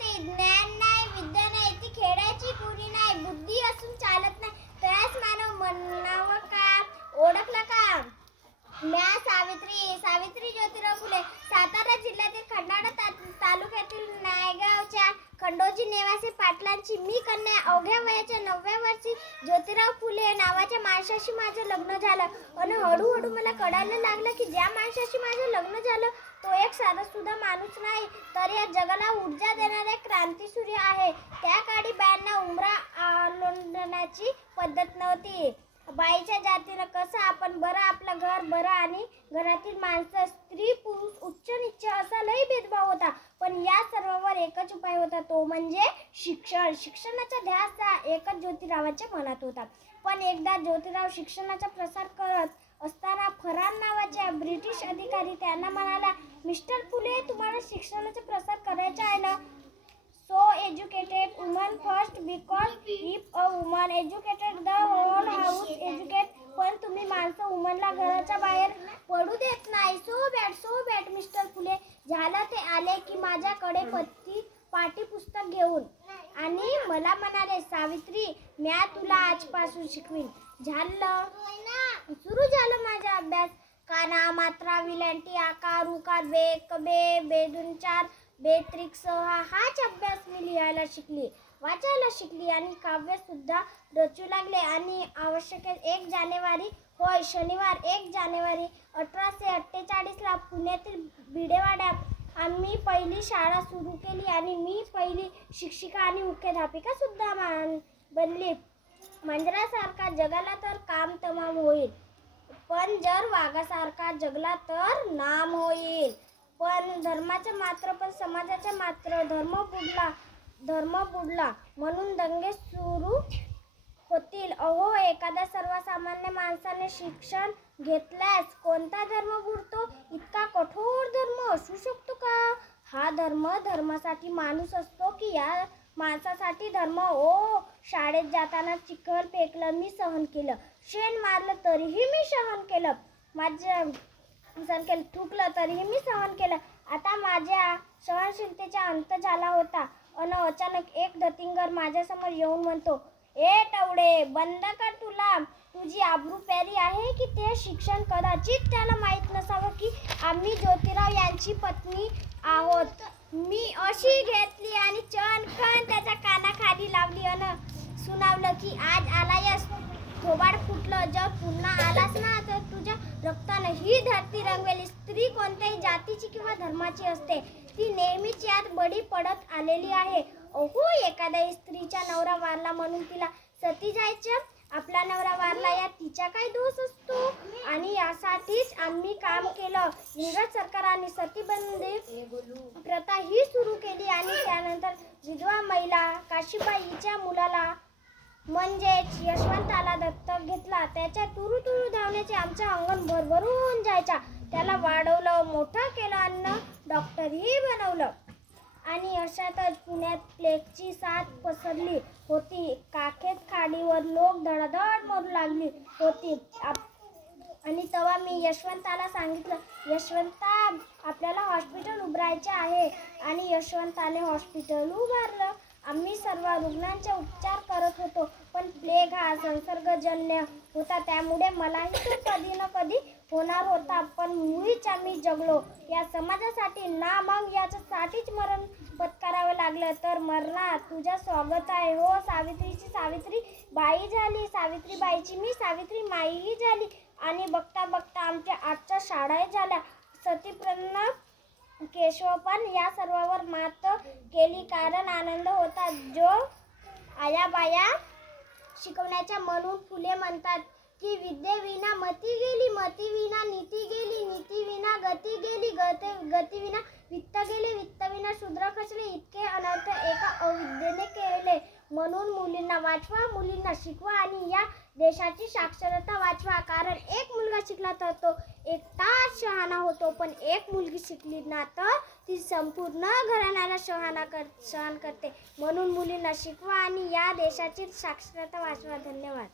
ते ज्ञान नाही विद्या नाही ती खेळायची कुणी नाही बुद्धी असून चालत नाही. त्यास मानव म्हणावं का ओळखलं का म्या सावित्री सावित्री ज्योतिराव फुले सातारा जिल्ह्यातील खंडाळा ता- तालुक्यातील नायगावच्या खंडोजी नेवासी पाटलांची मी कन्या. अवघ्या वयाच्या नवव्या वर्षी ज्योतिराव फुले नावाच्या माणसाशी माझं लग्न झालं. आणि हळूहळू मला कळायला लागलं की ज्या माणसाशी माझं लग्न झालं तो एक साधा सुद्धा माणूस नाही तर या जगाला ऊर्जा देणारे क्रांतीसूर्य आहे. त्या काळी बायांना उमरा आलोंडण्याची पद्धत नव्हती. बाईच्या जातीनं कसं आपण बरं आपलं घर बरं आणि घरातील माणसं स्त्री पुरुष उच्च निच्च असा लई भेदभाव होता. पण या सर्वावर एकच उपाय होता तो म्हणजे शिक्षण. शिक्षणाचा ध्यास हा एकच ज्योतिरावाच्या मनात होता. पण एकदा ज्योतिराव शिक्षणाचा प्रसार करत असताना फरान नावाच्या ब्रिटिश अधिकारी त्यांना म्हणाला मिस्टर फुले तुम्हाला शिक्षणाचा प्रसार करायचा आहे ना? So educated woman first because if a woman educated the whole house educate पण तुम्ही माणसं वुमनला घराच्या बाहेर पडू देत नाही. So but so but mister Phule झालं ते आले की माझ्याकडे पत्ती पाठी पुस्तक घेऊन. आणि मला म्हणाले सावित्री म्या तुला आजपासून शिकवीन. झालं. सुरू झालं माझा अभ्यास. काना मात्रा विलांटी आकार उकार बे कबे बेदून चार बेत्रिक सहा हाच अभ्यास मी लिहायला शिकली. वाचायला शिकली आणि काव्यसुद्धा रचू लागले. आणि आवश्यक एक जानेवारी होय शनिवार एक जानेवारी अठराशे अठ्ठेचाळीसला पुण्यातील भिडेवाड्यात आम्ही पहिली शाळा सुरू केली आणि मी पहिली शिक्षिका आणि मुख्याध्यापिका सुद्धा मान बनली. मांजरासारखा जगाला तर काम तमाम होईल. पण जर वाघासारखा जगला तर नाम होईल. पण धर्माचा मात्र पण समाजाचा मात्र धर्म बुडला धर्म बुडला म्हणून दंगे सुरू होतील. अहो एखाद्या सर्वसामान्य माणसाने शिक्षण घेतल्यास कोणता धर्म बुडतो? इतका कठोर धर्म असू शकतो का? हा धर्म धर्मासाठी माणूस असतो की या माणसासाठी धर्म ओ शाळेत जाताना चिखल फेकलं मी सहन केलं. शेण मारलं तरीही मी सहन केलं. माझ्या सहन केलं थुकलं तरीही मी सहन केलं. आता माझ्या सहनशीलतेचा अंत झाला होता. अन अचानक एक धतिंगर माझ्यासमोर येऊन म्हणतो ए टवडे बंद कर तुला. तुझी आबरू प्यारी आहे की ते शिक्षण? कदाचित त्याला माहीत नसावं की आम्ही ज्योतिराव यांची पत्नी आहोत. मी की आज आलायस. थोबाड फुटलं जर पुन्हा आलास ना? तर तुझ्या रक्तानं ही धरती रंगवेली. स्त्री कोणत्याही जातीची किंवा धर्माची असते. ती नेहमीच यात बळी पडत आलेली आहे. अहो एखाद्या स्त्रीचा नवरा वारला म्हणून तिला सती जायचं? आपला नवरा वारला या तिचा काय दोष असतो? आणि यासाठीच आम्ही काम केलं. इंग्रज सरकाराने सतीबंदी प्रथा ही सुरू केली आणि त्यानंतर विधवा महिला काशीबाईच्या मुलाला म्हणजेच यशवंताला दत्तक घेतला. त्याच्या तुरु तुरु धावण्याचे आमचं अंगण भरभरून जायचा त्याला वाढवलं मोठं केलं अन्न डॉक्टरही बनवलं. आणि अशातच पुण्यात प्लेगची साथ पसरली. होती. काखेत खाडीवर लोक धडाधड मरू लागली होती. आप- आणि तेव्हा मी यशवंताला सांगितलं यशवंता आपल्याला हॉस्पिटल उभारायचे आहे. आणि यशवंताने हॉस्पिटल उभारलं. आम्ही सर्व रुग्णांचे उपचार करत होतो. पण प्लेग हा संसर्गजन्य होता. त्यामुळे मलाही तो कधी ना कधी होणार होता. पण मुळीच आम्ही जगलो. या समाजासाठी ना मग याच्यासाठीच मरण पत्करावं लागलं. तर मरणा तुझा स्वागत आहे. हो सावित्रीची सावित्री बाई झाली. सावित्री बाईची मी सावित्री माईही झाली. आणि बघता बघता आमच्या आजच्या शाळाही झाल्या. सतीप्रन्न केशव पण या सर्वावर मात केली. कारण आनंद होता. जो आया बाया शिकवण्याच्या म्हणून फुले म्हणतात की विद्येविना मती गेली मतीविना नीती गेली नीतीविना गती गेली गत गतीविना वित्त गेले वित्तविना शूद्र खचले इतके अनर्थ एका अविद्येने केले. म्हणून मुलींना वाचवा मुलींना शिकवा आणि या देशाची साक्षरता वाचवा. कारण एक मुलगा शिकला तर तो एकटाच शहाणा होतो पण एक मुलगी शिकली ना तर ती संपूर्ण घराण्याला शहाणा कर सहन करते. म्हणून मुलींना शिकवा आणि या देशाची साक्षरता वाचवा. धन्यवाद.